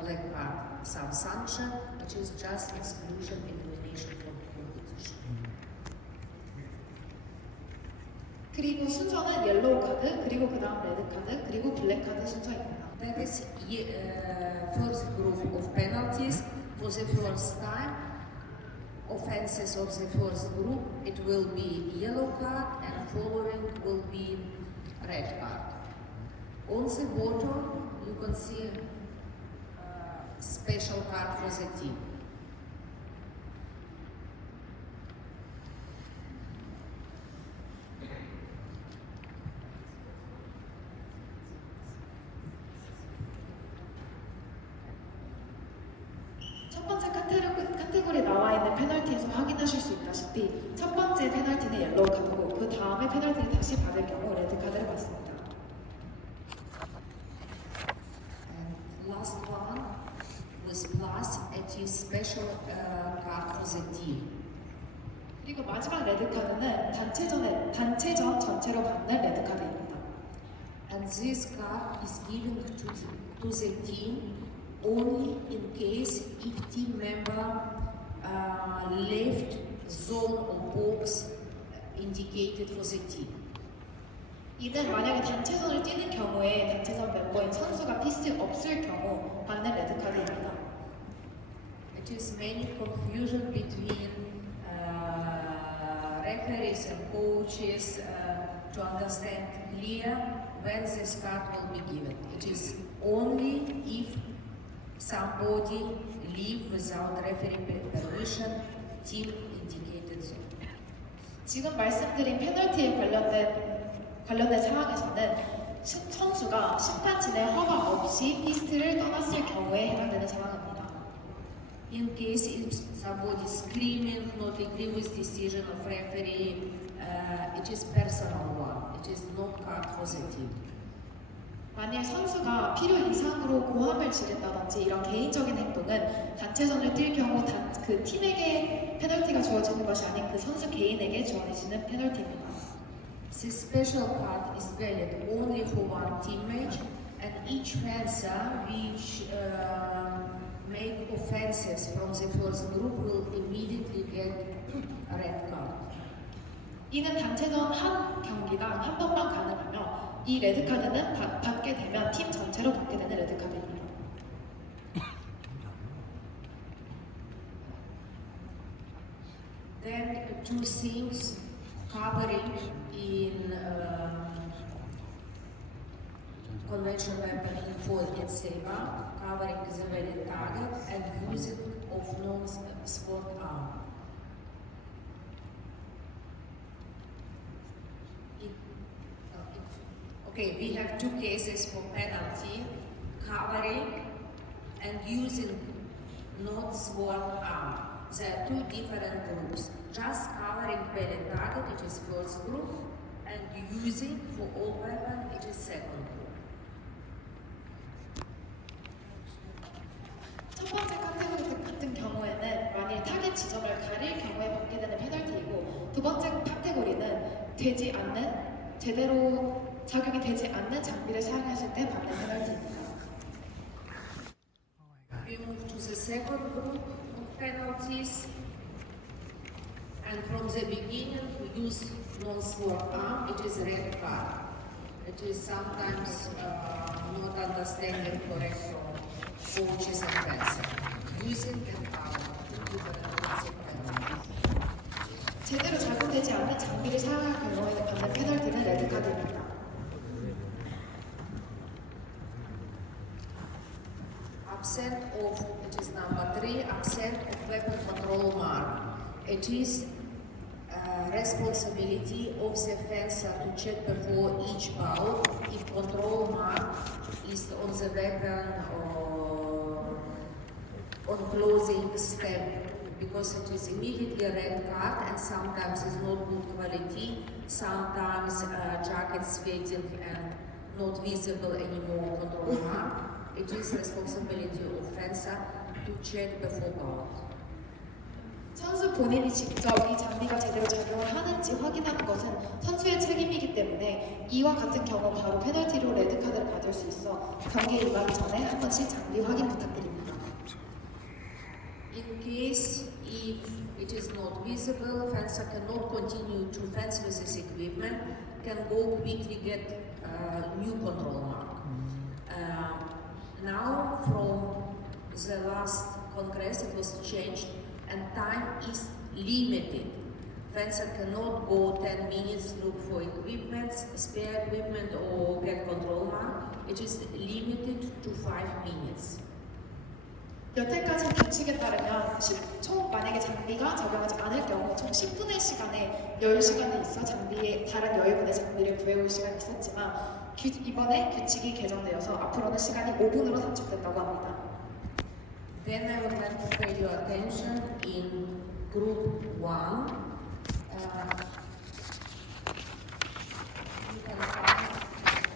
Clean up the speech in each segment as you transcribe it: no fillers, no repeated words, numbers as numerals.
black card some sanction, which is just exclusion elimination from competition. 그리고 순서는 옐로우 카드, 그리고 그 다음 레드 카드, 그리고 블랙 카드 순서입니다. That is first group of penalties. For the first time, offenses of the first group, it will be yellow card and following will be red card. On the bottom, you can see special card for the team. 첫 번째 카테고리 나와 있는 페널티에서 확인하실 수 있다시피 첫 번째 페널티는 옐로우 카드고 그 다음에 페널티를 다시 받을 경우 레드 카드를 받습니다. And last one with plus, it is special card for the team. 그리고 마지막 레드 카드는 단체전 전체로 받는 레드 카드입니다. And this card is given to the team only in case if team member left zone or box indicated for the team. 이는 만약에 단체전을 뛰는 경우에 단체전 멤버인 선수가 피스 없을 경우 받는 레드 카드입니다. It is many confusion between referees and coaches to understand clear when this card will be given. It is only if somebody leave without referee permission, team indicated zone. 지금 말씀드린 페널티에 관련된 상황에서는 선수가 심판진의 허가 없이 피스트를 떠났을 경우에 해당되는 상황입니다. In case if somebody is screaming, not agree with decision of referee, it is personal one. It is not card for the team. 만일 선수가 필요 이상으로 고함을 지른다든지 이런 개인적인 행동은 단체전을 뛸 경우 그 팀에게 페널티가 주어지는 것이 아닌 그 선수 개인에게 주어지는 페널티입니다. This special card is valid only for one team match, and each fencer which make offenses from the first group will immediately get a red card. 이는 단체전 한 경기당 한 번만 가능하며 이 레드 카드는 받게 되면 팀 전체로 받게 되는 레드 카드입니다. Then two things covering in conventional weapon info and SEMA, covering the valid target and using of non-sport arm. Okay, we have two cases for penalty, covering and using not sword arm. There are two different groups. Just covering valid target, it is first group, and using for all weapon, it is second group. 첫 번째 카테고리 같은 경우에는 만일 타겟 지점을 가릴 경우에 받게 되는 페널티이고 두 번째 카테고리는 제대로 작용이 되지 않는 장비를 사용했을 때 받는 페널티입니다. We move to the second group of penalties. And from the beginning, we use non-sword arm. It is red card. It is sometimes not understanding correct from coaches and fencers. Using and power. 제대로 작용되지 않는 장비를 사용할 경우에 받는 페널티는 레드 카드입니다. Absent of, it is number 3, absent of weapon control mark. It is responsibility of the fencer to check before each bout if control mark is on the weapon or on closing step, because it is immediately a red card and sometimes it's not good quality, sometimes jacket sweating and not visible anymore control mark. It is responsibility of fencer to check before bout. 선수 본인이 직접 이 장비가 제대로 작용을 하는지 확인하는 것은 선수의 책임이기 때문에 이와 같은 경우 바로 페널티로 레드카드를 받을 수 있어 경기에 임하기 전에 한 번씩 장비 확인 부탁드립니다. case if it is not visible, fencer cannot continue to fence with this equipment, can go quickly get new control mark. Now from the last Congress it was changed and time is limited. Fencer cannot go 10 minutes look for equipment, spare equipment or get control mark. It is limited to 5 minutes. 여태까지 규칙에 따르면 총 만약에 장비가 적용하지 않을 경우 총 10분의 시간에 여유 시간이 있어 장비에 다른 여유분의 장비를 구해올 시간이 있었지만 이번에 규칙이 개정되어서 앞으로는 시간이 5분으로 단축된다고 합니다. Then I would like to pay your attention in group 1. You can find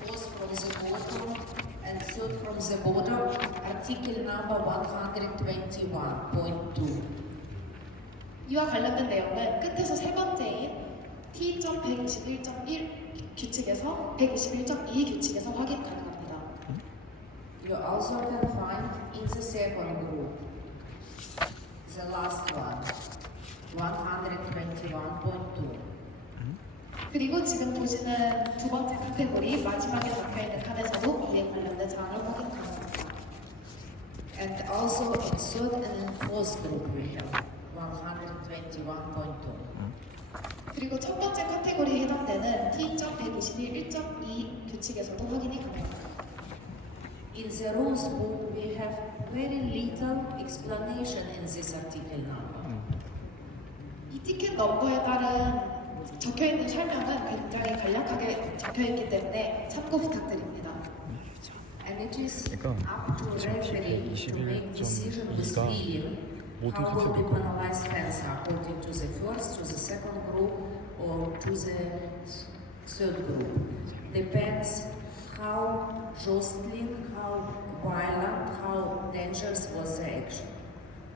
both from the bottom and third from the bottom, article number 121.2. 이와 관련된 내용은 끝에서 세 번째인 T.121.1 규칙에서 121.2 규칙에서 확인 가능합니다. You also can find in the second group, the last one, 121.2. 그리고 지금 보시는 두 번째 카테고리 마지막에 적혀있는 칸에서도 이에 관련된 사항을 확인 가능합니다. And also in third and fourth group we have 121.2. 그리고 첫 번째 카테고리에 해당되는 T.121.1.2 규칙에서도 확인이 가능합니다. In the rules book we have very little explanation in this article number. 이 티켓 넘버에 따른 적혀있는 설명은 굉장히 간략하게 적혀있기 때문에 참고 부탁드립니다. And it is 그러니까 up to referee to make decision with 21.2가 feeling 모든 how will be 카테고리가 penalized fence according to the first, to the second group or to the third group. Depends how jostling, how violent, how dangerous was the action.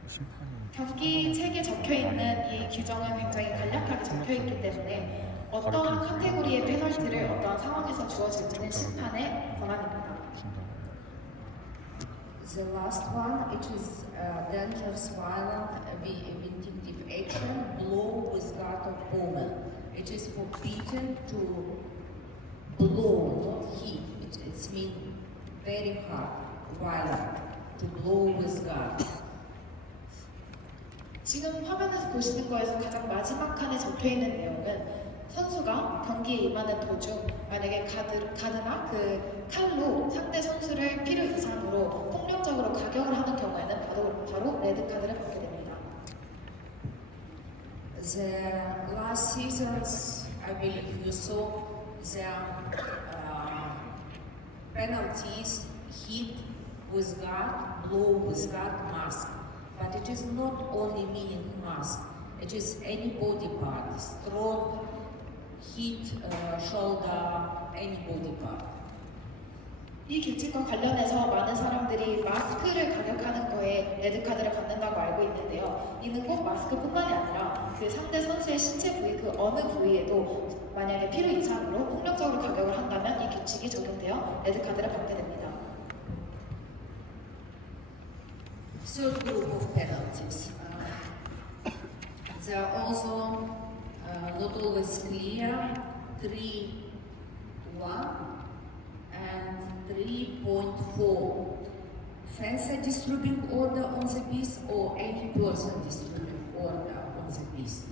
심판이 경기 책에 적혀있는 이 규정은 굉장히 간략하게 적혀있기 때문에 어떠한 카테고리의 페널티를 어떠한 상황에서 주어질지는 심판의 권한입니다. The last one, it is dangerous, violent, vindictive action, blow with guard or pommel. It is forbidden to blow, not hit. It's mean very hard, violent, to blow with guard. 지금 화면에서 보시는 거에서 가장 마지막 칸에 적혀있는 내용은 선수가 경기에 임하는 도중 만약에 가드나 그 칼로 상대 선수를 필요 이상으로 폭력적으로 가격을 하는 경우에는 바로 레드 카드를 받게 됩니다. The last seasons, I believe you saw the penalties, hit with guard, blow with guard, mask. But it is not only meaning mask. It is any body part, strong, hit, shoulder, any body part. 이 규칙과 관련해서 많은 사람들이 마스크를 가격하는 거에 레드카드를 받는다고 알고 있는데요. 이는 꼭 마스크뿐만이 아니라 그 상대 선수의 신체 부위 그 어느 부위에도 만약에 필요 이상으로 폭력적으로 가격을 한다면 이 규칙이 적용되어 레드카드를 받게 됩니다. Third group of penalties. They are also not always clear. 3.1 and 3.4. Fencer disturbing order on the piece or any person disturbing order on the piece.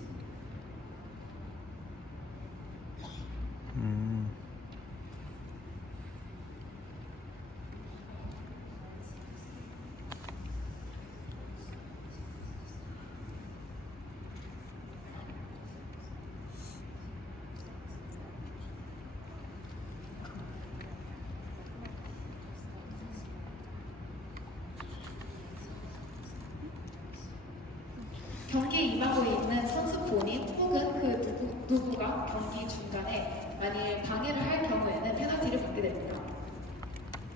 경기에 임하고 있는 선수 본인 혹은 그 누구가 경기 중간에 만일 방해를 할 경우에는 페널티를 받게 됩니다.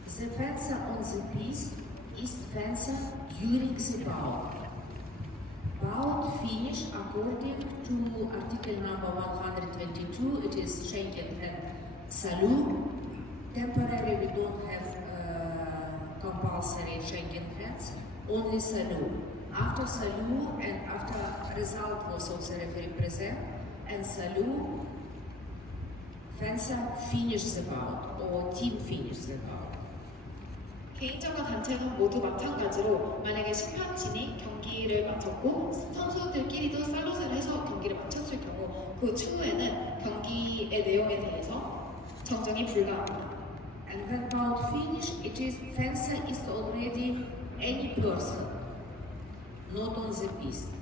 The fencer on the piece is fencer during the bout. Bout finish according to article number 122. It is shaken hand salute. Temporary we don't have compulsory shaking hands, only salute. after Salou and after result was also referee present, and Salou, fencer finished the bout or team finished the bout. 개인전과 단체전 모두 마찬가지로 만약에 심판진이 경기를 마쳤고 선수들끼리도 살롯을 해서 경기를 마쳤을 경우 그 추후에는 경기의 내용에 대해서 정정이 불가합니다. And when bout finish, it is fencer is already any person, not on the piste.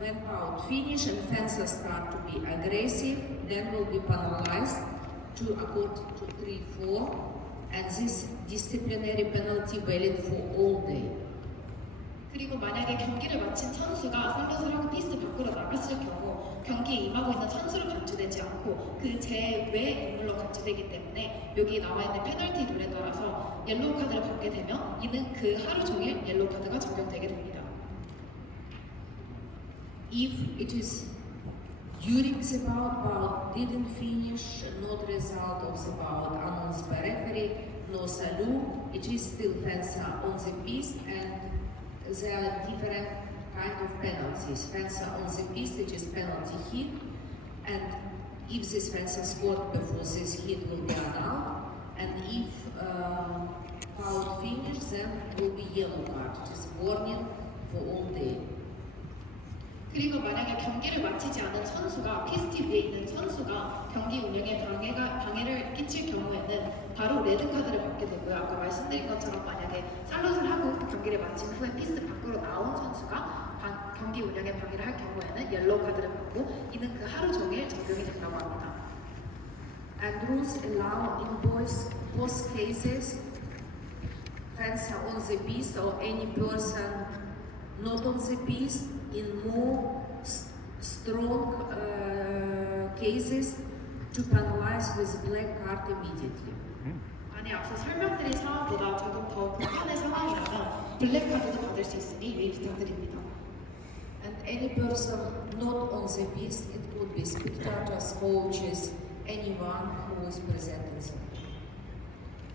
When bout finish and fencer start to be aggressive, then will be penalized to according to 3-4, and this disciplinary penalty valid for all day. 그리고 만약에 경기를 마친 선수가 살롯을 하고 피스트 밖으로 나갔을 경우 경기에 임하고 있는 선수를 간주되지 않고 그 제외 인물로 간주되기 때문에 여기 나와 있는 페널티 룰에 따라서 옐로우 카드를 받게 되면 이는 그 하루 종일 옐로우 카드가 적용되게 됩니다. If it is during the bout didn't finish, not result of the bout announced by referee, no Salou, it is still fencer on the piste, and there are different kind of penalties. Fencer on the piste, it is penalty hit, and if this fencer scored before this hit will be annulled, and if bout finish, then will be yellow card. It is warning for all day. 그리고 만약에 경기를 마치지 않은 선수가 피스트 위에 있는 선수가 경기 운영에 방해를 끼칠 경우에는 바로 레드 카드를 받게 되고요. 아까 말씀드린 것처럼 만약에 살롯을 하고 경기를 마친 후에 피스트 밖으로 나온 선수가 경기 운영에 방해를 할 경우에는 옐로우 카드를 받고 이는 그 하루 종일 적용이 된다고 합니다. And rules allow in both cases fencer on the piste or any person not on the piste in more strong cases to penalize with black card immediately. 만약 앞서 설명드린 상황보다 조금 더 극한의 상황이라면 블랙 카드도 받을 수 있으니 유의 부탁드립니다. And any person not on the piste, it could be spectators, coaches, anyone who is present in the match.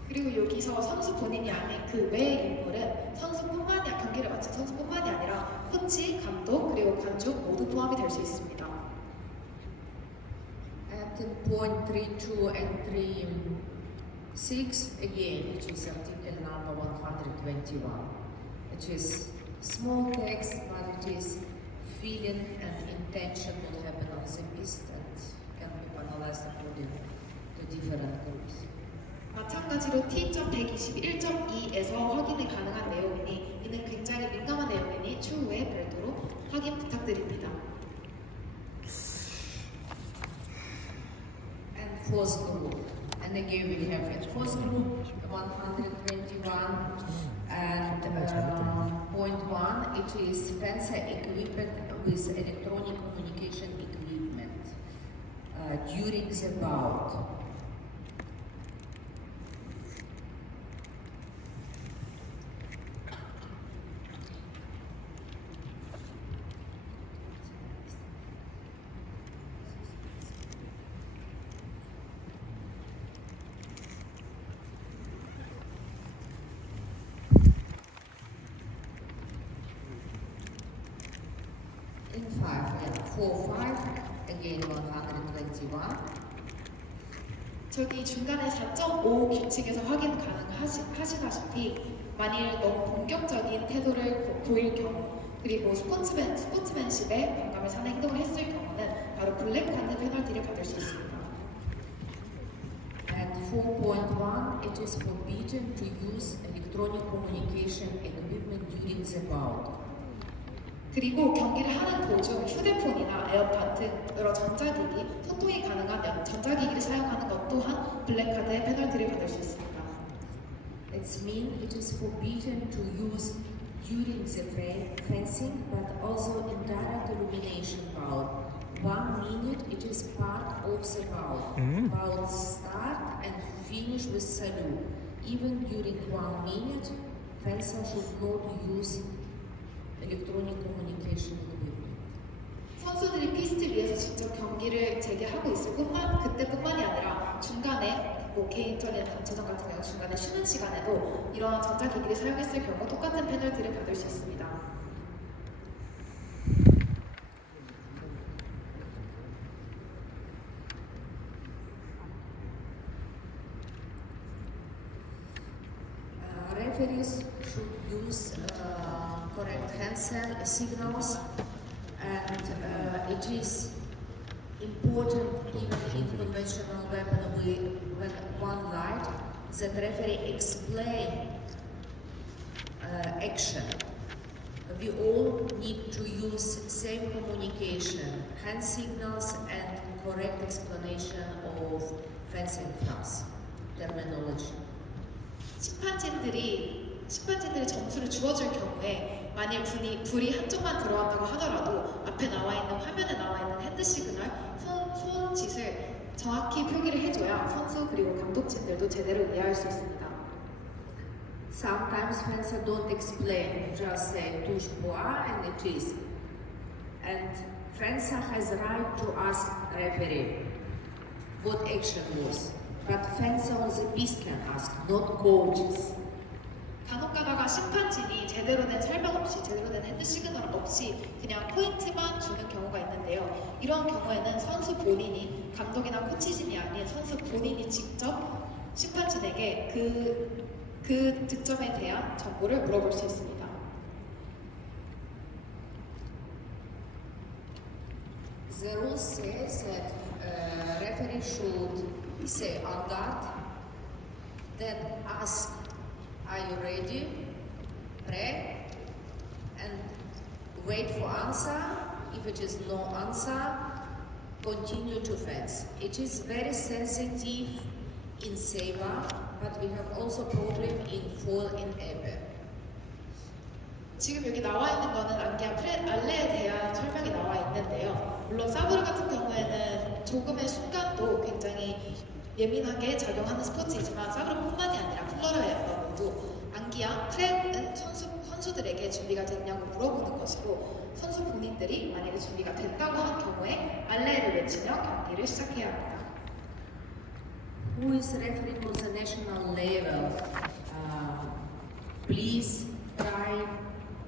그리고 여기서 선수 본인이 아닌 그 외의 인물은 경기를 마친 선수뿐만이 아니라 코치, 감독, 그리고 관중 모두 포함이 될 수 있습니다. And in point 3.2 and 3.6, again, it is article number 121. It is small text, but it is feeling and intention what happened on the piste and can be analyzed according to different groups. 마찬가지로 T.121.2에서 확인이 가능한 내용이니 이는 굉장히 민감한 내용이니 추후에 별도로 확인 부탁드립니다. And fourth group. And again we have in fourth group 121 and point 1, it is fencer equipment with electronic communication equipment during the bout. In 4.5, again 121. 저기 중간에 4.5 규칙에서 확인 가능하시다시피 만일 너무 본격적인 태도를 보일 경우 그리고 스포츠맨십에 반감을 사는 행동을 했을 경우는 바로 블랙 카드 페널티를 받을 수 있습니다. At 4.1, it is forbidden to use electronic communication equipment during the bout. 그리고 경기를 하는 도중 휴대폰이나 에어팟 등 여러 전자기기, 소통이 가능하면 전자기기를 사용하는 것 또한 블랙카드의 페널티를 받을 수 있습니다. It means it is forbidden to use during the fencing, but also in direct illumination bout. 1 minute, it is part of the bout. Bout start and finish with salute. Even during 1 minute, fencer should not use electronic communication equipment. 선수들이 피스트 위에서 직접 경기를 재개하고 있을 그때뿐만이 아니라 중간에 있고 개인전이나 단체전 같은 경우 중간에 쉬는 시간에도 이러한 전자기기를 사용했을 경우 똑같은 페널티를 받을 수 있습니다. Referees should use correct hand signals, and it is important even in conventional weapon when one light that referee explain action. We all need to use same communication, hand signals and correct explanation of fencing class terminology. 심판진들이 점수를 주어줄 경우에 만일 불이 한쪽만 들어왔다고 하더라도 앞에 나와 있는 화면에 나와 있는 핸드 시그널, 손짓을 정확히 표기를 해줘야 선수 그리고 감독진들도 제대로 이해할 수 있습니다. Sometimes fencer don't explain, just say touche pois and it is. And fencer has right to ask referee what action was. But fencer on the pitch can ask, not coaches. 간혹가다가 심판진이 제대로 된 설명 없이 제대로 된 핸드 시그널 없이 그냥 포인트만 주는 경우가 있는데요. 이런 경우에는 선수 본인이 감독이나 코치진이 아닌 선수 본인이 직접 심판진에게 그 득점에 대한 정보를 물어볼 수 있습니다. The rule says that referee should say on guard, then ask, are you ready? Pray, and wait for answer. If it is no answer, continue to fence. It is very sensitive in saber, but we have also problem in fall in ebb. 지금 여기 나와 있는 거는 안기와 알레에 대한 설명이 나와 있는데요. 물론 사브르 같은 경우에는 조금의 순간도 굉장히 예민하게 작용하는 스포츠이지만 사브르뿐만이 아니라 플로라에서 모두 안기와 프렛은 선수들에게 준비가 됐냐고 물어보는 것이고 선수 본인들이 만약에 준비가 됐다고 한 경우에 알레를 외치며 경기를 시작해야 합니다. Who is refereeing on the national level? Please try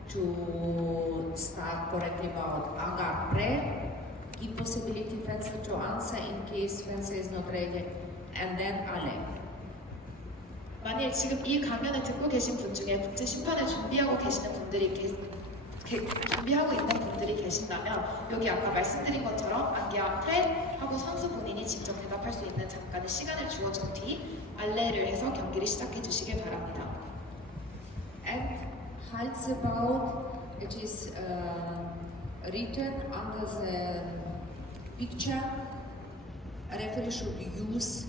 to start correctly about Agar Pre. Give possibility fencer to answer in case fencer is not ready, and then Ale. 만일 지금 이 강연을 듣고 계신 분 중에 국제 심판을 준비하고 계시는 분들이 준비하고 있는 분들이 계신다면 여기 아까 말씀드린 것처럼 안기와 프렛 하고 선수 본인이 직접 대답할 수 있는 잠깐의 시간을 주어준 뒤 알레를 해서 경기를 시작해 주시길 바랍니다. And Halsebau, it is written under the picture. A referee should use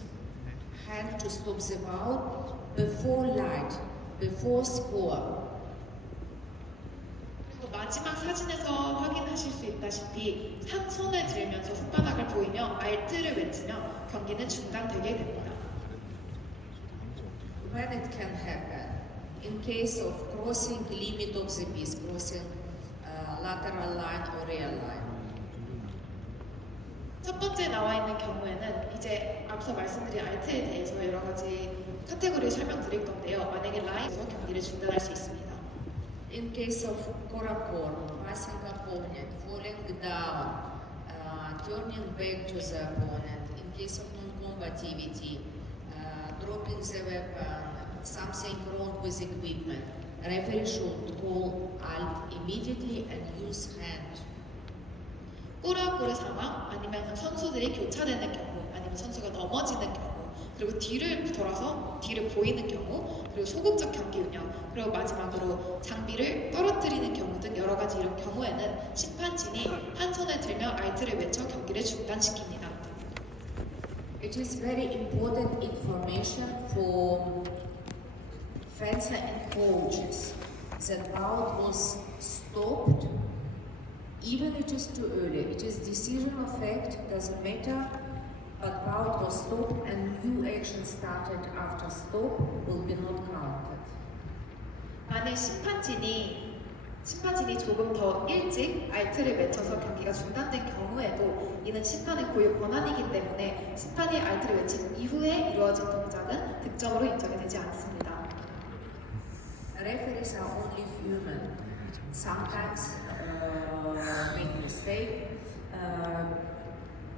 hand to stop the bout before light, before score. 그리고 마지막 사진에서 확인하실 수 있다시피 한 손을 들면서 손바닥을 보이며 알트를 외치며 경기는 중단되게 됩니다. When it can happen? In case of crossing limit of the piece, crossing lateral line or rear line. 첫 번째 나와 있는 경우에는 이제 앞서 말씀드린 알트에 대해서 여러 가지 카테고리를 설명드릴 건데요. 만약에 라인에서 경기를 중단할 수 있습니다. In case of Korakor, passing opponent, falling down, turning back to the opponent. In case of non-combativity, dropping the weapon, something wrong with equipment. Referee should call alt immediately and use hand. 꼬라꼬르 상황, 아니면 선수들이 교차되는 경우, 아니면 선수가 넘어지는 경우, 그리고 뒤를 돌아서 뒤를 보이는 경우, 그리고 소극적 경기 운영, 그리고 마지막으로 장비를 떨어뜨리는 경우 등 여러 가지 이런 경우에는 심판진이 한 손을 들며 알트를 외쳐 경기를 중단시킵니다. It is very important information for fencer and coaches. That bout was stopped, even if it is too early. It is decision of fact, doesn't matter. But bout was stopped and new action started after stop will be not counted. 만일 심판진이 심판진이 조금 더 일찍 알트를 맺혀서 경기가 중단된 경우에도 이는 심판의 고유 권한이기 때문에 심판이 알트를 맺힌 이후에 이루어진 동작은 득점으로 인정이 되지 않습니다. Referees are only human. Sometimes make mistake,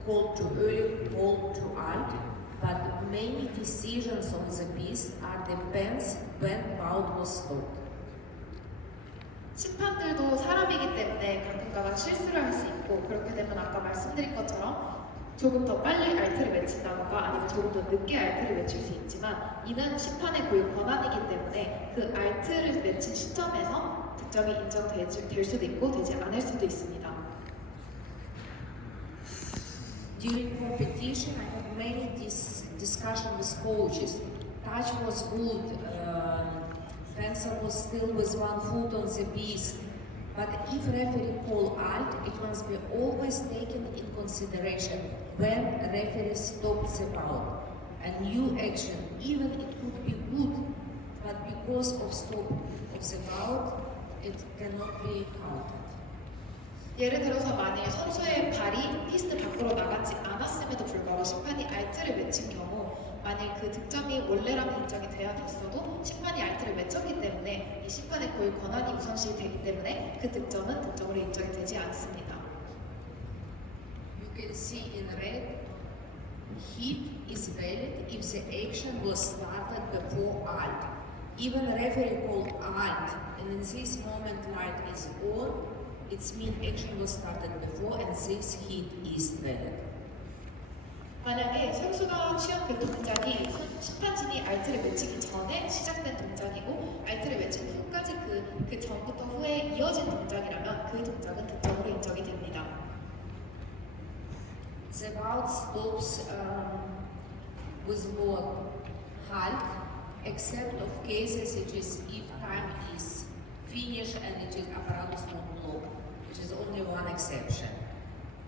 call too early, call too late, but many decisions on the pitch are depends when foul was stopped. 심판들도 사람이기 때문에 가끔가다 실수를 할 수 있고 그렇게 되면 아까 말씀드린 것처럼 조금 더 빨리 알트를 맺힌다거나 아니면 조금 더 늦게 알트를 맺힐 수 있지만 이는 심판의 고유 권한이기 때문에 그 알트를 맺힌 시점에서 득점이 인정될 수도 있고 되지 않을 수도 있습니다. During competition, I had many discussions with coaches. Touch was good. Fencer was still with one foot on the piece. But if referee call out, it must be always taken in consideration when referee stops the foul. A new action, even it could be good, but because of stop of the foul, it cannot be counted. 예를 들어서 만약에 선수의 발이 피스트 밖으로 나가지 않았음에도 불구하고 심판이 알트를 맺힌 경우 만일 그 득점이 원래라면 인정이 돼야 됐어도 심판이 알트를 맺혔기 때문에 이 심판의 고유 권한이 우선시 되기 때문에 그 득점은 득점으로 인정이 되지 않습니다. You can see in red, hit is valid if the action was started before alt. Even referee called alt, and in this moment light is on, it means action was started before and this hit is valid. 만약에 선수가 취한 그 동작이 심판진이 알트를 맺히기 전에 시작된 동작이고 알트를 맺힌 후까지 그 전부터 후에 이어진 동작이라면 그 동작은 득점으로 인정이 됩니다. The foul stops with word halt, except of cases it is if time is finished and it is apparatus not blocked, which is only one exception.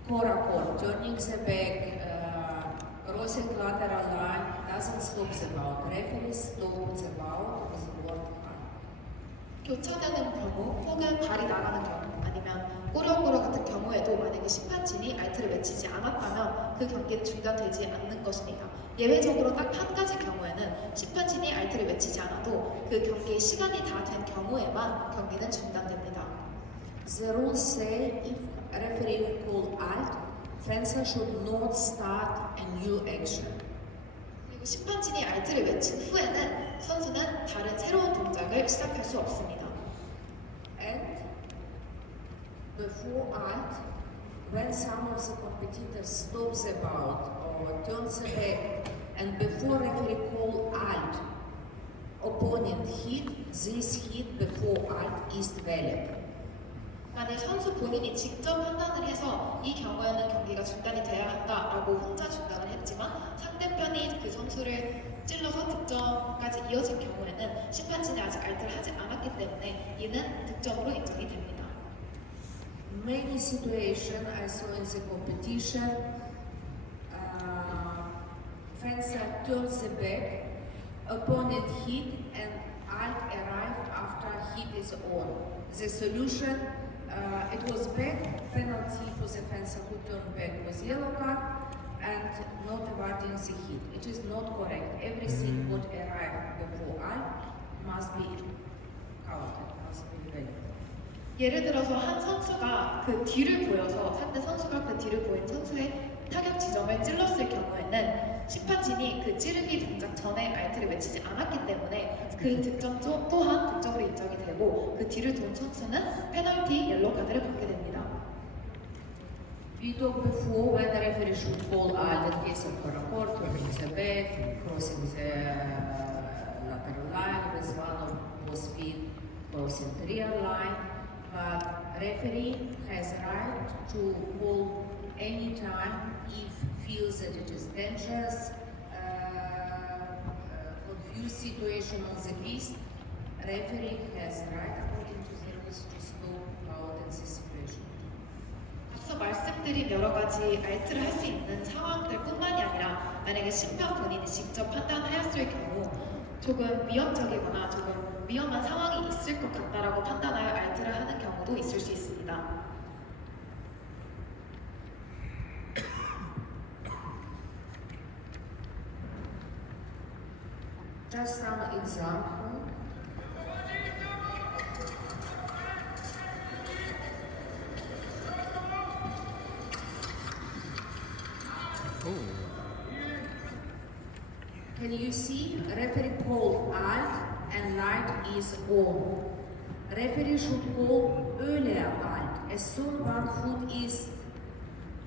Core, turning the back, crossing lateral line doesn't stop the foul. Referee stops the foul with word halt. 교차되는 경우 혹은 발이 나가는 경우 아니면 꼬려꼬려 같은 경우에도 만약에 심판진이 알트를 맺히지 않았다면 그 경기는 중단되지 않는 것입니다. 예외적으로 딱 한 가지 경우에는 심판진이 알트를 맺히지 않아도 그 경기의 시간이 다 된 경우에만 경기는 중단됩니다. The rules say if referee will call alt, fencer should not start a new action. 그리고 심판진이 알트를 맺힌 후에는 선수는 다른 새로운 동작을 시작할 수 없습니다. And before alt, when some of the competitors stops the bout or turns the back, and before referee call alt, opponent hit, this hit before alt is valid. 만약 선수 본인이 직접 판단을 해서 이 경우에는 경기가 중단이 돼야 한다라고 혼자 중단을 했지만 상대편이 그 선수를 찔러서 득점까지 이어진 경우에는 심판진이 아직 알트를 하지 않았기 때문에 이는 득점으로 인정이 됩니다. Many situations I saw in the competition, fencer turns the back, opponent hit, and alt arrived after hit is on. The solution, it was back, penalty for the fencer who turned back with yellow card, and not awarding the hit. It is not correct. Everything what arrived before alt must be counted, must be valid. 예를 들어서 한 선수가 그 뒤를 보여서 상대 선수가 그 뒤를 보인 선수의 타격 지점을 찔렀을 경우에는 심판진이 그 찌르기 동작 전에 알트를 맺히지 않았기 때문에 그 득점 또한 득점으로 인정이 되고 그 뒤를 돈 선수는 페널티 옐로우 카드를 받게 됩니다. We talked before when the referee should call alt in case of Korakor, turning the back, crossing the lateral line with one of both feet crossing the rear line. But referee has right to call any time if feels that it is dangerous, confused situation on the pitch. Referee has right according to the rules to stop foul in this situation. 앞서 말씀드린 여러 가지 알트를 할 수 있는 상황들뿐만이 아니라 만약에 심판 본인이 직접 판단하였을 경우 조금 위험적이거나 조금 위험한 상황이 있을 것 같다라고 판단하여 알트를 하는 경우 경우도 있을 수 있습니다. Just some example. Can you see? Referee call alt and light is on. Referee should call earlier alt as soon one foot is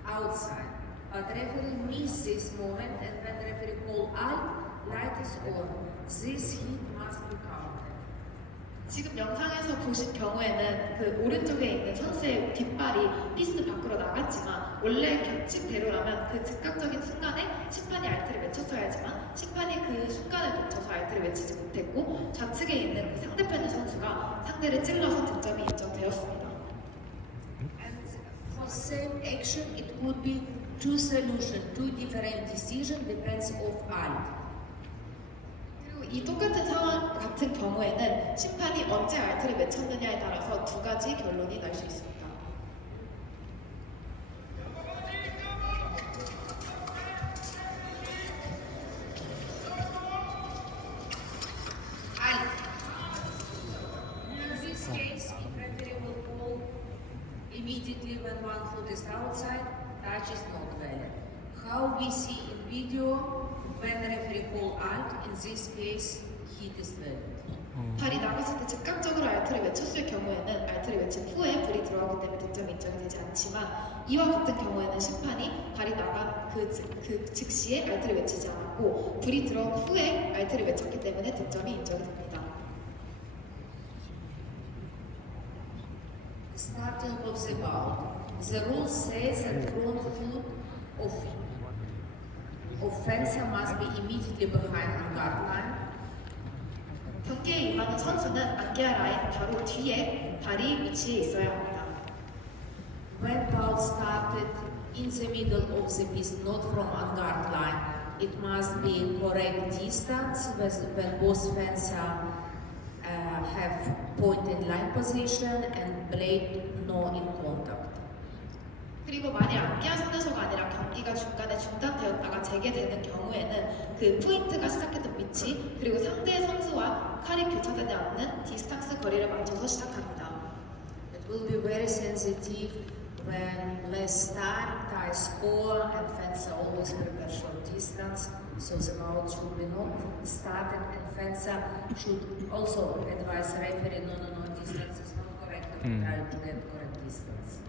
outside. But referee miss this moment, and when referee call alt, light is on. This hit must be counted. 지금 영상에서 보신 경우에는 그 오른쪽에 있는 선수의 뒷발이 피스트 밖으로 나갔지만 원래 규칙대로라면 그 즉각적인 순간에 심판이 알트를 외쳤어야지만 심판이 그 순간을 놓쳐서 알트를 외치지 못했고 좌측에 있는 그 상대편의 선수가 상대를 찔러서 득점이 인정되었습니다. And for same action, it could be two solutions, two different decisions, depends of alt. 그리고 이 똑같은 상황 같은 경우에는 심판이 언제 알트를 외쳤느냐에 따라서 두 가지 결론이 날 수 있습니다. Alt. In this case, if referee will call immediately when one foot is outside, touch is not valid. How we see in video, when referee call alt, in this case, hit is valid. 발이 나갔을 때 즉각적으로 알트를 외쳤을 경우에는 알트를 외친 후에 불이 들어가기 때문에 득점이 인정이 되지 않지만 이와 같은 경우에는 심판이 발이 나간 그 즉시에 알트를 외치지 않았고 불이 들어온 후에 알트를 외쳤기 때문에 득점이 인정이 됩니다. Starting of the bout. The rule says that front foot of offenser must be immediately behind on guard line. 경기에 임하는 선수는 안기아 라인 바로 뒤에 발이 위치해 있어야 합니다. When bout started in the middle of the piece, not from on guard line, it must be correct distance when both fencer have point in line position and blade no in contact. 그리고 만약 안기아 선에서가 아니라 경기가 중간에 중단되었다가 재개되는 경우에는 그 포인트가 시작했던 위치 그리고 상대 선수와 칼이 교차되지 않는 디스탕스 거리를 맞춰서 시작합니다. It will be very sensitive when less time, tie score, and fencer always prefer short distance, so the bout should be not started, and fencer should also advise referee, no, distance is not correct, and try to get correct distance.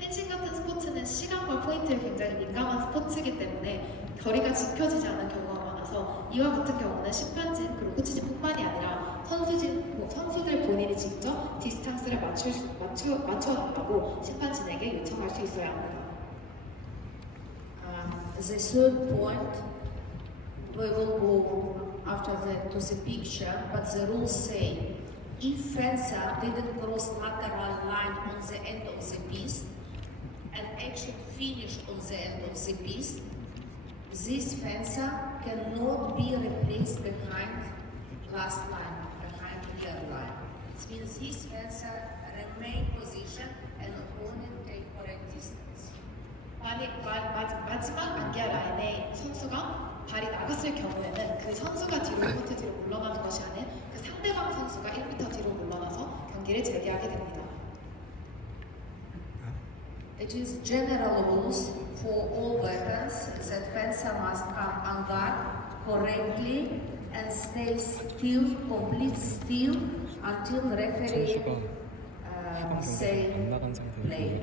펜싱 같은 스포츠는 시간과 포인트에 굉장히 민감한 스포츠이기 때문에 거리가 지켜지지 않은 경우가 많아서 이와 같은 경우는 심판진 그리고 코치진뿐만이 아니라 선수들 본인이 직접 디스탕스를 맞춰달라고 심판진에게 요청할 수 있어야 합니다. The third point, we will go after that to the picture, but the rules say if fencer didn't cross lateral line on the end of the piece and actually finish on the end of the piece, this fencer cannot be replaced behind last line, behind rear line. It means this fencer remain position and opponent take correct distance. 마지막 안기아 라인에 선수가 발이 나갔을 경우에는 그 선수가 뒤로 1m 뒤로 물러나는 것이 아닌 그 상대방 선수가 1m 뒤로 물러나서 경기를 재개하게 됩니다. It is general rules for all weapons that fencer must come on guard correctly and stay still, complete still until referee say play.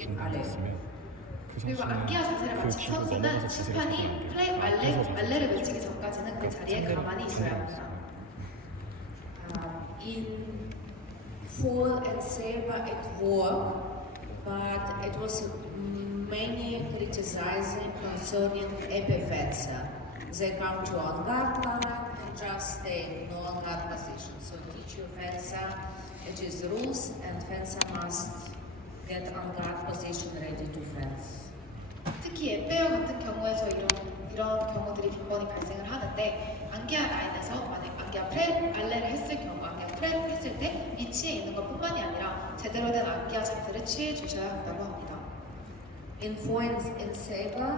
그리고 안기아 자세를 마친 선수는 심판이 플레이 말레를 외치기 전까지는 그 자리에 가만히 있어야 합니다. In fall and saber it worked, but it was many criticizing concerning epifencer. They come to on guard line and just stay no on guard position. So teach your fencer, it is rules, and fencer must get on guard position ready to fence. 특히 에페어 같은 경우에서 이런 경우들이 빈번히 발생을 하는데 안기아 라인에서 만약 안기아 말레를 했을 경우 안기아 했을 때 위치에 있는 것뿐만이 아니라 제대로 된 안기와 자세를 취해 주셔야 한다고 합니다. In foins in saber,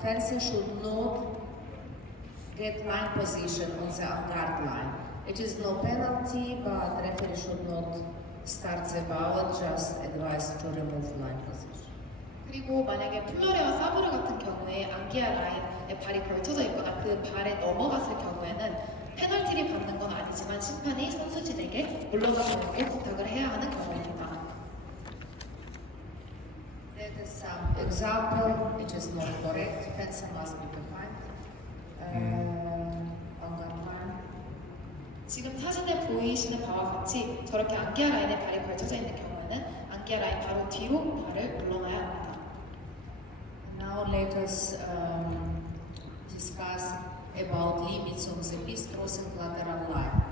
fencer should not get line position on the guard line. It is no penalty, but referee should not start the bout, just advise to remove line position. 그리고 만약에 플러레와 사브르 같은 경우에 안기와 라인에 발이 걸쳐져 있거나 그 발에 넘어갔을 경우에는 페널티를 받는 건 아니지만 심판이 선수진에게 물러나 보라고 부탁을 해야 하는 경우입니다. That is some example, which is not correct. Fencer must be behind on that line. 지금 사진에 보이시는 바와 같이 저렇게 안기와 라인에 발이 걸쳐져 있는 경우에는 안기와 라인 바로 뒤로 발을 물러나야 합니다. Now let us discuss about limits of the piece crossing lateral line.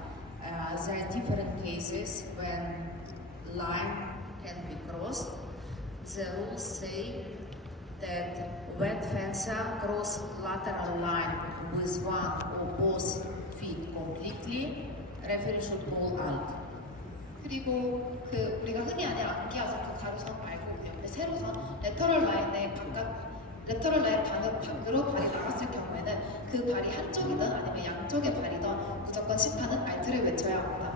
There are different cases when line can be crossed. The rules say that when fencer cross lateral line with one or both feet completely, referee should call out. 그리고 우리가 흔히 아는 안기와서 그 가로선 말고 그 옆에 세로선 레터럴 라인 밖으로 발이 나갔을 경우에는 그 발이 한쪽이든 아니면 양쪽의 발이든 무조건 심판은 알트를 외쳐야 합니다.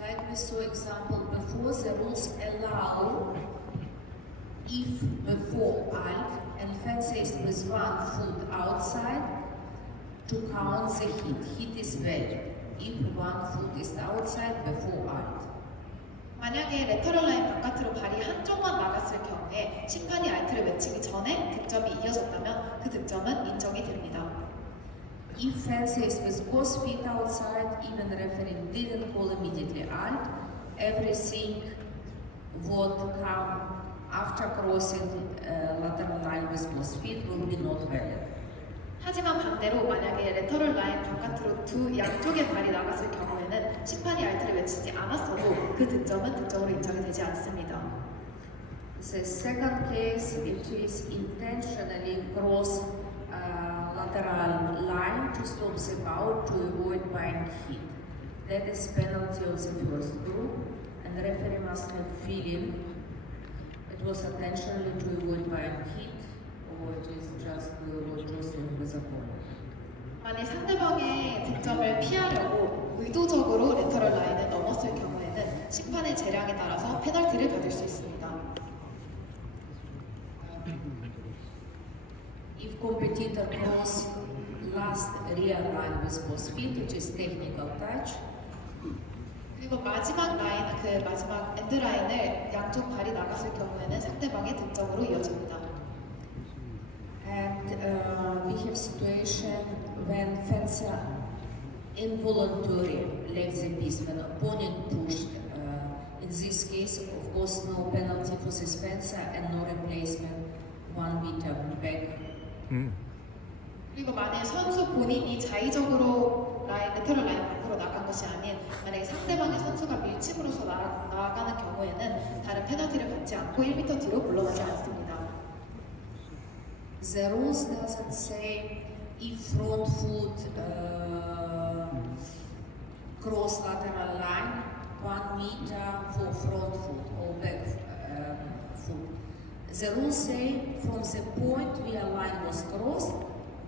Like we saw example before, the rules allow if before alt and fencer is with one foot outside to count the hit. Hit is valid if one foot is outside before alt. 만약에 레터럴 라인 바깥으로 발이 한쪽만 나갔을 경우에 심판이 알트를 외치기 전에 득점이 이어졌다면 그 득점은 인정이 됩니다. If fencer is with both feet outside, even referee didn't call immediately alt, everything would come after crossing lateral line with both feet will be not valid. 하지만 반대로 만약에 레터럴 라인 바깥으로 두 양쪽의 발이 나갔을 경우에는 심판이 알트를 외치지 않았어도 그 득점은 득점으로 인정이 되지 않습니다. The second case, it is intentionally cross lateral line to stop the bout to avoid buying hit. That is penalty of the first group, and the referee must have feeling it was intentionally to avoid buying hit, or it is just jostling with the opponent. 만약 상대방의 득점을 피하려고 의도적으로 레터럴 라인을 넘었을 경우에는 심판의 재량에 따라서 페널티를 받을 수 있습니다. If competitor cross last rear line with both feet, it is technical touch. 그리고 마지막 라인, 마지막 엔드 라인을 양쪽 발이 나갔을 경우에는 상대방의 득점으로 이어집니다. And we have situation when fencer involuntarily left the piece when opponent pushed. In this case, of course, no penalty for this fencer and no replacement 1 meter back. 그리고 만약 선수 본인이 자의적으로 레터럴 라인 밖으로 나간 것이 아닌 만약에 상대방의 선수가 밀집으로서 나가는 경우에는 다른 페널티를 받지 않고 1m 뒤로 물러나지 않습니다. The rules doesn't say if front foot cross lateral line 1 meter for front foot or back foot. The rules say from the point where line was crossed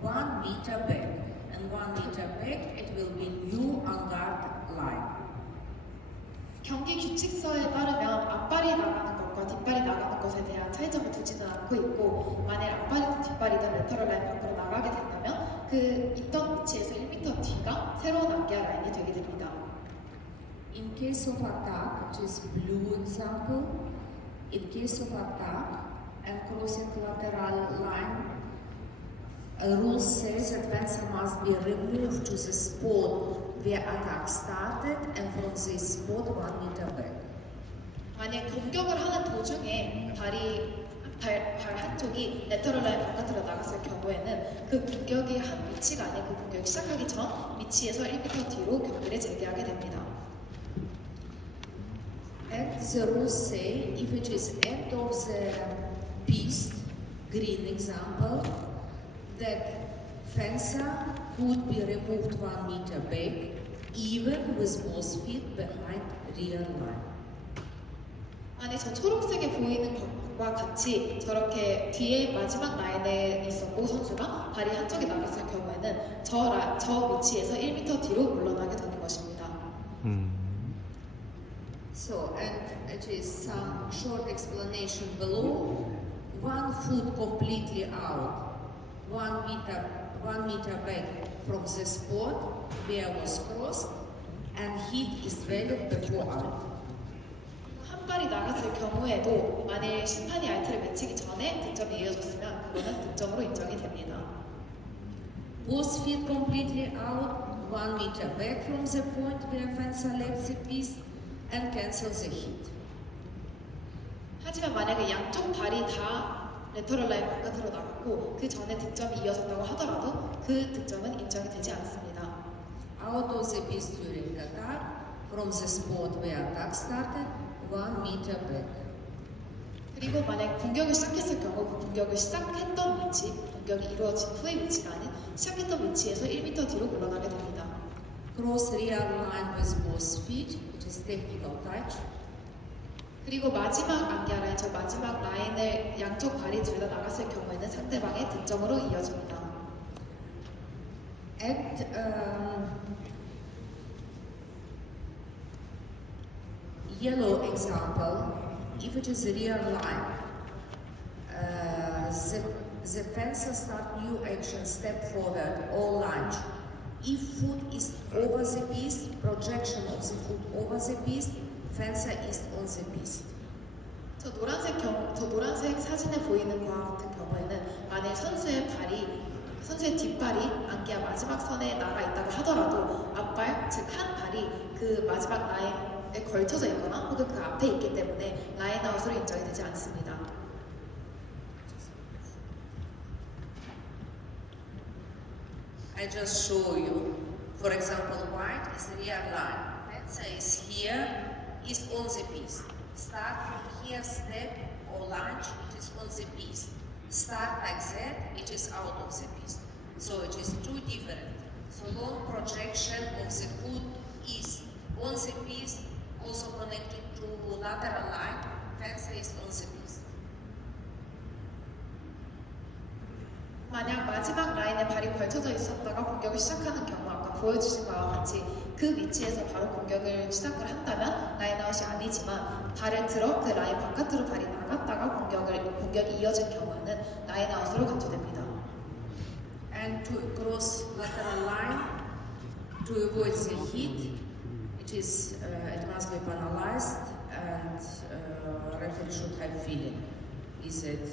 1 meter back, and 1 meter back it will be new unguarded line. 경기 규칙서에 따르면 앞발이 나가는 것과 뒷발이 나가는 것에 대한 차이점을 두지는 않고 있고 만약 앞발이든 뒷발이든 레터럴 라인 밖으로 나가게 된다면 그 있던 위치에서 1m 뒤가 새로운 안기와 라인이 되게 됩니다. In case of attack, which is blue example, in case of attack and crossing lateral line, a rule says that fencer must be removed to the spot where attack started and from this spot 1 meter back. 만약 공격을 하는 도중에 발 한쪽이 레터럴 라인 바깥으로 나갔을 경우에는 그 공격이 한 위치가 아닌 그 공격이 시작하기 전 위치에서 1m 뒤로 경기를 재개하게 됩니다. And the rules say if it is end of the piece, green example, that fencer could be removed 1 meter back even with both feet behind rear line. 만약 저 초록색에 보이는 것과 같이 저렇게 뒤에 마지막 라인에 있었고 선수가 발이 한쪽에 나갔을 경우에는 저 위치에서 1m 뒤로 물러나게 되는 것입니다. So, and it is some short explanation below. 1 foot completely out, 1 meter back from the spot where was crossed, and hit is valid before out. 한 발이 나갔을 경우에도 만일 심판이 알트를 맺히기 전에 득점이 이어졌으면 그거는 득점으로 인정이 됩니다. Both feet completely out, 1 meter back from the point where fence selects the piece and cancels the hit. 하지만 만약에 양쪽 발이 다 레터럴 라인 바깥으로 나갔고 그 전에 득점이 이어졌다고 하더라도 그 득점은 인정이 되지 않습니다. Out of the piece during attack, from the spot where attack started, 1 meter back. 그리고 만약 공격을 시작했을 경우 그 공격을 시작했던 위치, 공격이 이루어진 후의 위치가 아닌 시작했던 위치에서 1m 뒤로 물러나게 됩니다. Cross rear line with both feet, it is technical touch. 그리고 마지막 안기아 라인, 저 마지막 라인을 양쪽 발이 둘 다 나갔을 경우에는 상대방의 득점으로 이어집니다. At yellow example, if it is rear line, the fencer start new action, step forward or lunge. If foot is over the piece, projection of the foot over the piece, fencer is on the piece. 저 노란색 사진에 보이는 거와 같은 경우에는 만일 선수의 뒷발이 안기아 마지막 선에 나가 있다고 하더라도 앞발, 즉 한 발이 그 마지막 라인에 걸쳐져 있거나 혹은 그 앞에 있기 때문에 라인아웃으로 인정이 되지 않습니다. I just show you. For example, white is rear line. Fencer is here, is on the piece. Start from here, step or lunge, it is on the piece. Start like that, it is out of the piece. So it is two different. So long projection of the foot is on the piece, also connected to lateral line. Fencer is on the piece. 만약 마지막 라인에 발이 걸쳐져 있었다가 공격을 시작하는 경우 아까 보여주신 바와 같이 그 위치에서 바로 공격을 시작을 한다면 라인아웃이 아니지만 발을 들어 그 라인 바깥으로 발이 나갔다가 공격이 이어진 경우에는 라인아웃으로 간주됩니다. And to cross lateral line, to avoid the hit, it must be penalized, and referee should have feeling. Is it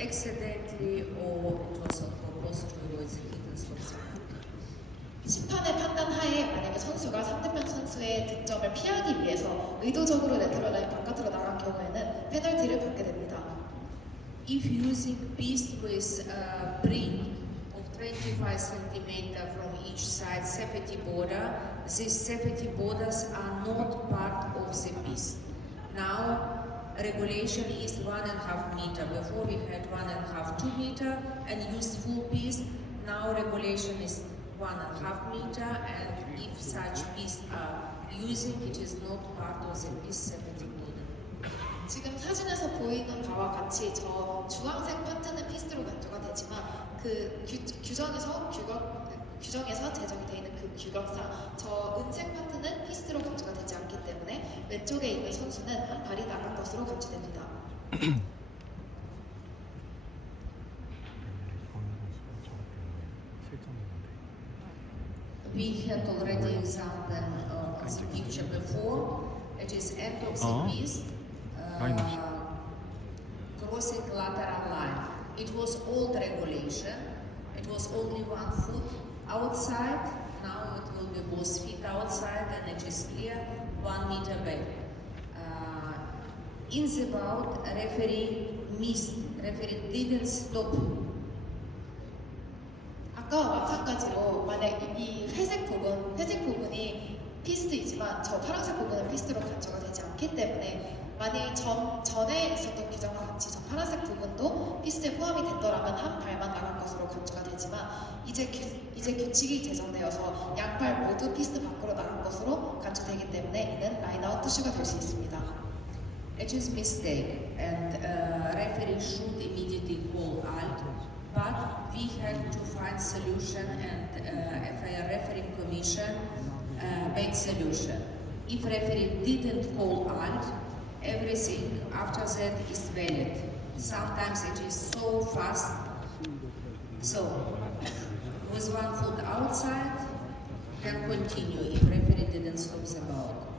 accidentally or it was on purpose to avoid the hit and stop the hit? 심판의 판단 하에 만약에 선수가 상대편 선수의 득점을 피하기 위해서 의도적으로 레터럴 라인 바깥으로 나간 경우에는 페널티를 받게 됩니다. If using piece with a brim of 25 cm from each side safety border, these safety borders are not part of the piece. Now, regulation is 1.5 meter. Before we had 1.5, 2 meter and used full piece. Now regulation is 1.5 meter, and if such piece are using, it is not part of the piece safety border. 지금 사진에서 보이는 바와 같이 저 주황색 파트는 피스트로 간주가 되지만 그 규정에서 제정이 되어 있는 그 규격상 저 은색 파트는 피스트로 간주가 되지 않기 때문에 왼쪽에 있는 선수는 한 발이 나간 것으로 간주됩니다. We had already examined the picture before. It is end of the piece, crossing lateral line. It was old regulation. It was only 1 foot outside. Now it will be both feet outside, and it is clear 1 meter back. In the bout, referee missed. Referee didn't stop. 아까와 마찬가지로 만약 이 회색 부분이 피스트이지만 저 파란색 부분은 피스트로 간주가 되지 않기 때문에 만일 전에 있었던 규정과 같이 저 파란색 부분도 피스트에 포함이 됐더라면 한 발만 나간 것으로 간주가 되지만 이제 규칙이 제정되어서 양발 모두 피스트 밖으로 나간 것으로 간주되기 때문에 이는 라인아웃 투슈가 될 수 있습니다. It is mistake, and referee should immediately call out. But we had to find solution, and FIA referee commission made solution. If referee didn't call out, everything after that is valid. Sometimes it is so fast. So, with one foot outside, can continue if referee didn't stop the bout.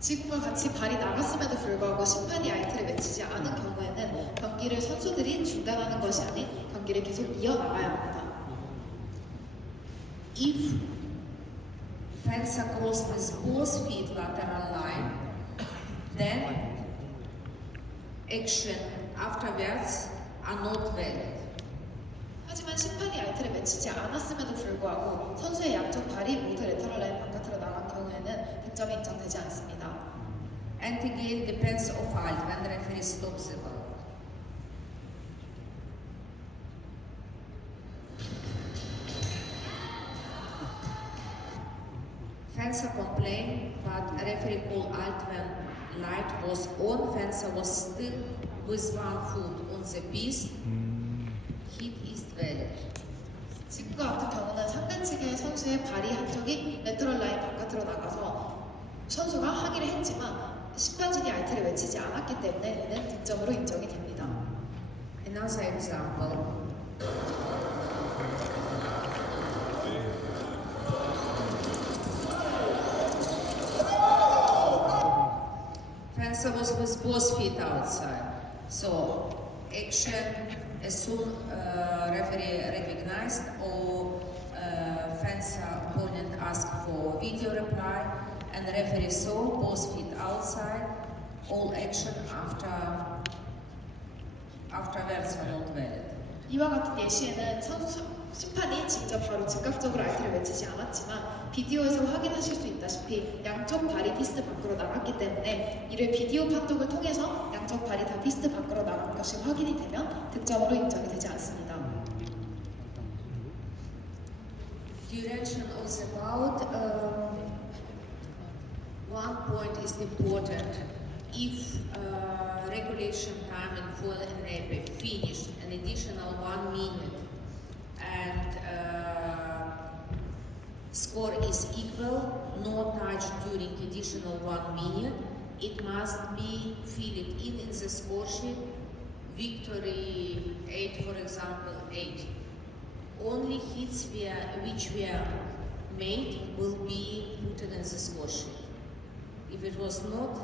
지금과 같이 발이 나갔음에도 불구하고 심판이 아이트를 외치지 않은 경우에는 경기를 선수들이 중단하는 것이 아닌 경기를 계속 이어나가야 합니다. If fence cross with both feet lateral line, then action afterwards are not valid. 하지만 심판이 아이트를 외치지 않았음에도 불구하고 선수의 양쪽 발이 모두 레터럴 라인 바깥으로 나간 경우에는 득점이 인정되지 않습니다. And again depends of fault when the referee stops the bout. Fencer complained, but referee called out when light was on. Fencer was still with one foot on the piste. Hit is valid. 지금과 같은 경우는 상대 측의 선수의 발이 한쪽이 레터럴 라인 바깥으로 나가서 선수가 항의를 했지만 심판진이 아이트를 외치지 않았기 때문에 이는 득점으로 인정이 됩니다. Another example. Fencer was with both feet outside. So action as soon referee recognized or fencer opponent asked for video reply and referee saw both feet outside. All action afterwards are not valid. 이와 같은 예시에는 심판이 직접 바로 즉각적으로 아이트를 외치지 않았지만 비디오에서 확인하실 수 있다시피 양쪽 발이 피스트 밖으로 나갔기 때문에 이를 비디오 판독을 통해서 양쪽 발이 다 피스트 밖으로 나간 것이 확인이 되면 득점으로 인정이 되지 않습니다. Duration of the bout. One point is important. If regulation time in foil and rapid finish an additional 1 minute and score is equal, no touch during additional 1 minute, it must be filled in the score sheet. Victory 8, for example, 8. Only hits which were made will be put in the score sheet. If it was not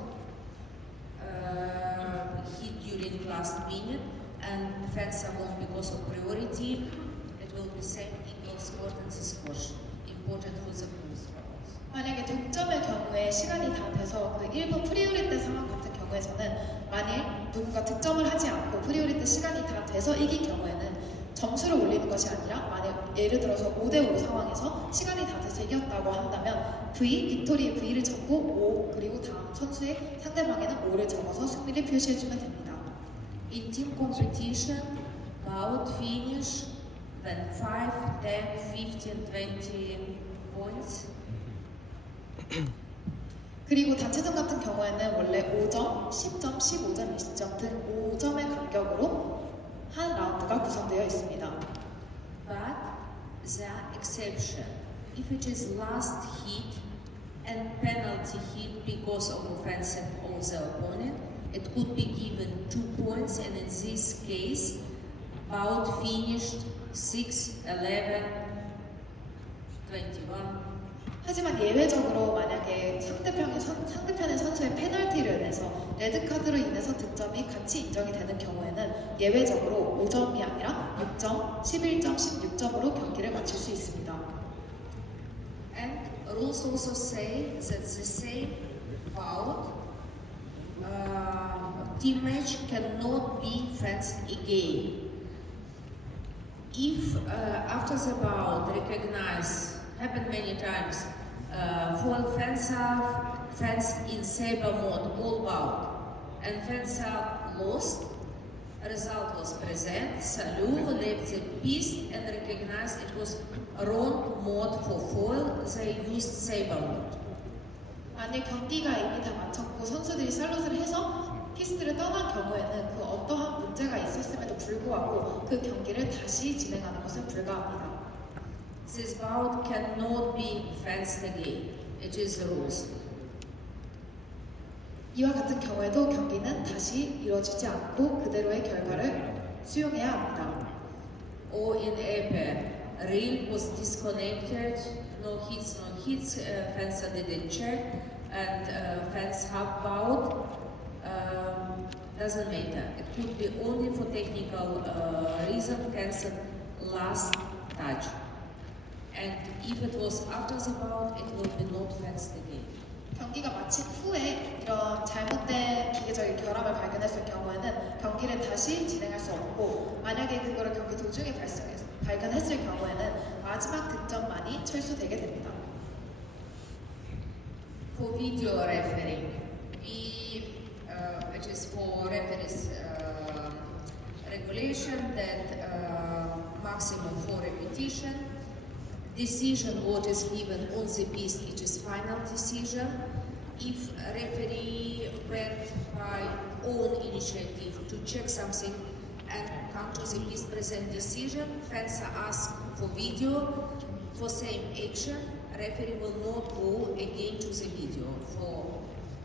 hit during last minute and fencer won because of priority, it will be same equal score in the score sheet. Important for the rules. 만약에 득점의 경우에 시간이 다 돼서 그 1분 프리오리 때 상황 같은 경우에서는 만일 누군가 득점을 하지 않고 프리오리 때 시간이 다 돼서 이긴 경우에는 점수를 올리는 것이 아니라 만약 예를 들어서 5대5 상황에서 시간이 다 돼서 이겼다고 한다면 빅토리에 V를 적고 5 그리고 다음 선수의 상대방에는 5를 적어서 승리를 표시해주면 됩니다. In team competition, bout finish when 5, 10, 15, 20 points. 그리고 단체전 같은 경우에는 원래 5점, 10점, 15점, 20점 등 5점의 간격으로 한 라운드가 구성되어 있습니다. But the exception, if it is last hit and penalty hit because of offensive of the opponent, it could be given 2 points, and in this case, bout finished 6, 11, 21. 하지만 예외적으로 만약에 상대편의 선수의 페널티를 내서 레드카드로 인해서 득점이 같이 인정이 되는 경우에는 예외적으로 5점이 아니라 6점, 11점, 16점으로 경기를 마칠 수 있습니다. And rules also say that the same bout team match cannot be fenced again. If after the bout recognized, happened many times, foil fencer fenced in saber mode all bout, and FENSA lost. Result was present. Salou left the piece and recognized it was wrong mode for foil. They used saber mode. 만일 경기가 이미 다 마쳤고 선수들이 살롯을 해서 피스트를 떠난 경우에는 그 어떠한 문제가 있었음에도 불구하고 그 경기를 다시 진행하는 것은 불가합니다. This bout cannot be fenced again. It is the rules. 이와 같은 경우에도 경기는 다시 이루어지지 않고 그대로의 결과를 수용해야 합니다. Or in a pair, reel was disconnected, no hits, fencer didn't check, and fence half bout. Doesn't matter. It could be only for technical reason cancel last touch. And if it was after the bout, it will be not fenced again. 경기가 마친 후에 이런 잘못된 기계적인 결함을 발견했을 경우에는 경기를 다시 진행할 수 없고 만약에 그거를 경기 도중에 발견했을 경우에는 마지막 득점만이 철수되게 됩니다. For video refereeing, it is for referees regulation that maximum 4 repetition. Decision what is given on the piece, it is final decision. If referee went by own initiative to check something and come to the piece present decision, fencer ask for video for same action. Referee will not go again to the video. For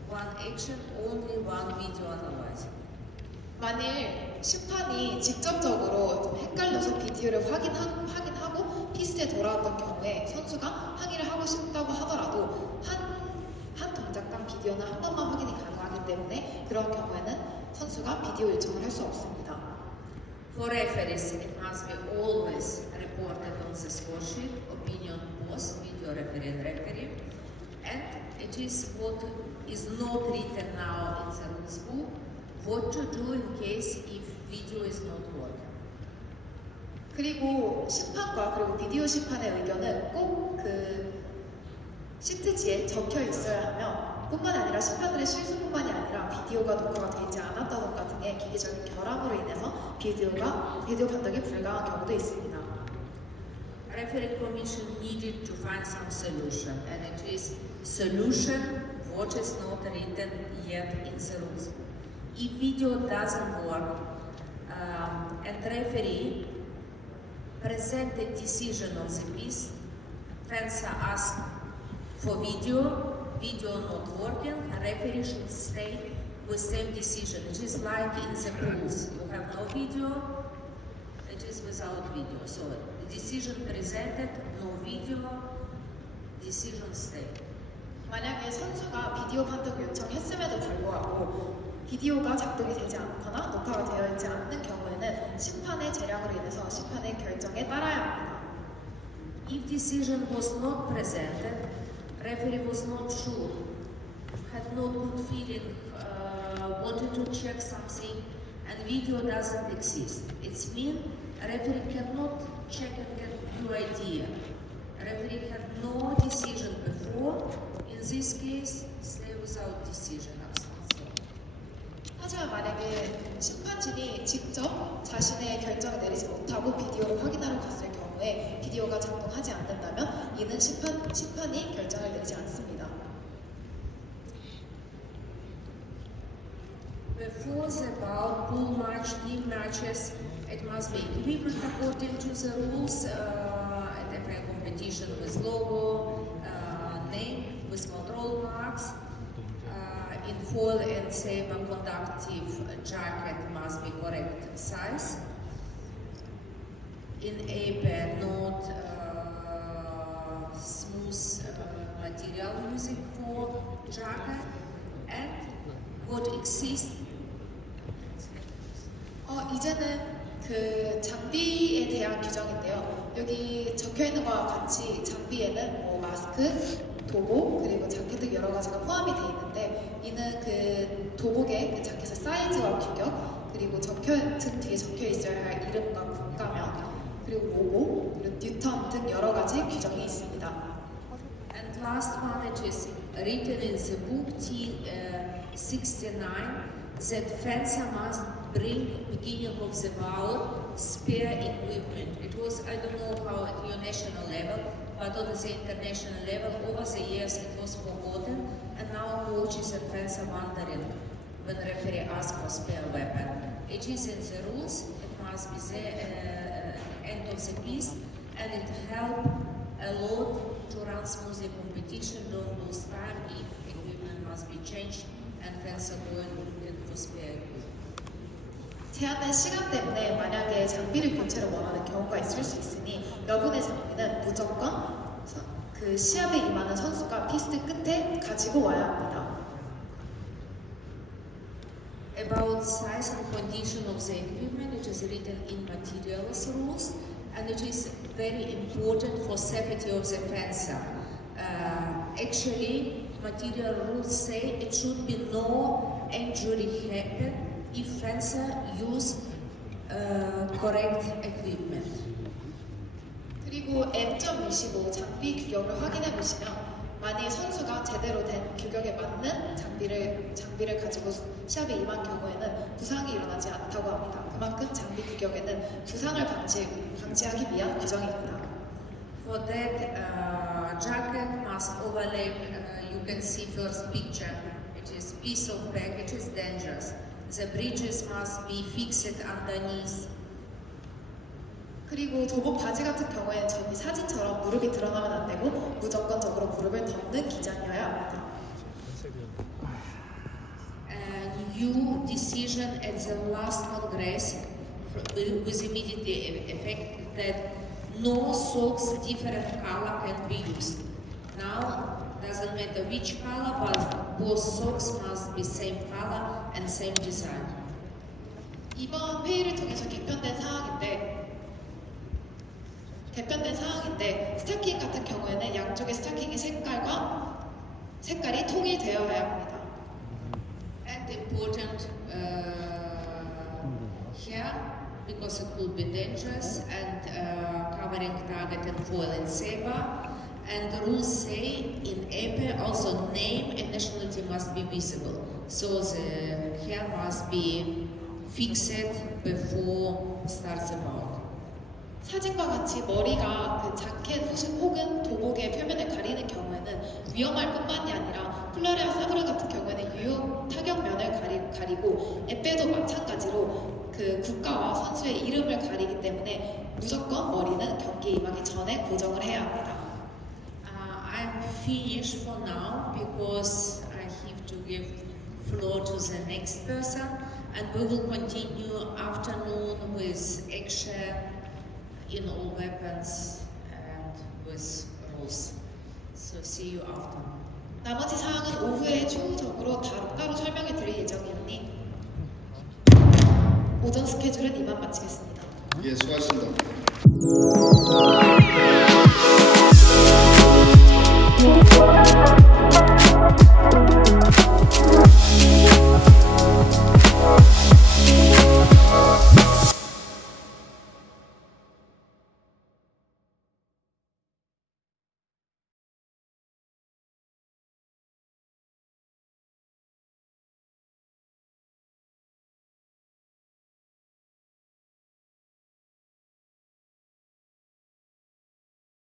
one action, only one video analyzer. 만일 심판이 직접적으로 좀 헷갈려서 비디오를 확인하고 피스트에 돌아왔던 경우에 선수가 항의를 하고 싶다고 하더라도 한 동작당 비디오는 한 번만 확인이 가능하기 때문에 그런 경우에는 선수가 비디오 요청을 할 수 없습니다. For referees, it must be always reported on the score sheet, opinion boss, video referee and referee. And it is what is not written now in the rules book, what to do in case if video is not working. 그리고 심판과 그리고 비디오 심판의 의견은 꼭 그 시트지에 적혀 있어야 하며 뿐만 아니라 심판들의 실수뿐만이 아니라 비디오가 녹화가 되지 않았다던가 등의 기계적인 결함으로 인해서 비디오 판독이 불가한 경우도 있습니다. Referee commission needed to find some solution, and it is solution what is not written yet in the rules. If video doesn't work and referee present the decision on the piece, fencer asks for video not working, referee should stay with same decision. It is like in the rules. You have no video, it is without video. So the decision presented, no video, decision stay. 만약에 선수가 비디오 판독 요청했음에도 불구하고 비디오가 작동이 되지 않거나 녹화가 되어 있지 않는 경우에는 심판의 재량으로 인해서 심판의 결정에 따라야 합니다. If decision was not presented, referee was not sure, had no good feeling, wanted to check something, and video doesn't exist. It's mean referee cannot check and get new idea. Referee had no decision before. In this case, stay without decision. 하지만 만약에 심판진이 직접 자신의 결정을 내리지 못하고 비디오를 확인하러 갔을 경우에 비디오가 작동하지 않는다면 이는 심판이 결정을 내리지 않습니다. Before the bout, pool match, team matches, it must be equipped according to the rules. At every competition with logo, name, with control marks. In foil and semi-conductive jacket must be correct size. In a pair, not smooth material using for jacket, and what exists. 이제는 그 장비에 대한 규정인데요. 여기 적혀 있는 것과 같이 장비에는 뭐 마스크, 도복 그리고 자켓 등 여러 가지가 포함이 되어 있는데 이는 그 도복의 그 자켓의 사이즈와 규격 그리고 등 뒤에 적혀 있어야 할 이름과 국가명 그리고 로고 그리고 뉴턴 등 여러 가지 규정이 있습니다. And last one, it is written in the book, 69 that fencer must bring beginning of the bout spare equipment. It was, I don't know how at your national level, but on the international level over the years it was forgotten, and now coaches and fencer wondering when referee asks for spare weapon. It is in the rules, it must be the end of the piece, and it helps a lot to run smoothly competition, don't lose time if equipment must be changed and fencer going looking for spare equipment. 제한된 시간 때문에 만약에 장비를 교체를 원하는 경우가 있을 수 있으니 여분의 장비는 무조건 그 시합에 임하는 선수가 피스트 끝에 가지고 와야 합니다. About size and condition of the equipment, it is written in materials rules, and it is very important for safety of the fencer. Actually, material rules say it should be no injury happen if fencer use correct equipment. 그리고 M.25 장비 규격을 확인해 보시면 만일 선수가 제대로 된 규격에 맞는 장비를 가지고 시합에 임한 경우에는 부상이 일어나지 않다고 합니다. 그만큼 장비 규격에는 부상을 방지하기 위한 규정입니다. For that, jacket must overlay. You can see first picture. It is piece of bag. It is dangerous. The bridges must be fixed underneath. 그리고 도복 바지 같은 경우에는 저기 사진처럼 무릎이 드러나면 안 되고 무조건적으로 무릎을 덮는 기장이어야 합니다. New decision at the last Congress with immediate effect that no socks different color can be used. Now doesn't matter which color, but both socks must be same color and same design. 이번 회의를 통해서 개편된 사항인데 스타킹 같은 경우에는 양쪽의 스타킹의 색깔이 통일되어야 합니다. And important here, because it could be dangerous and covering target and foil and saber. And the rules say in April also name and nationality must be visible. So the hair must be fixed before starts the bout. 사진과 같이 머리가 그 자켓 혹은 도복의 표면을 가리는 경우에는 위험할 뿐만이 아니라 플라레아 사브르 같은 경우에는 유효 타격면을 가리고 에페도 마찬가지로 그 국가와 선수의 이름을 가리기 때문에 무조건 머리는 경기에 임하기 전에 고정을 해야 합니다. I'm finished for now because I have to give floor to the next person, and we will continue afternoon with action in all weapons and with rules. So see you after. 나머지 사항은 오후에 추후적으로 따로 설명해 드릴 예정이오니 오전 스케줄은 이만 마치겠습니다. 예, 수고하셨습니다.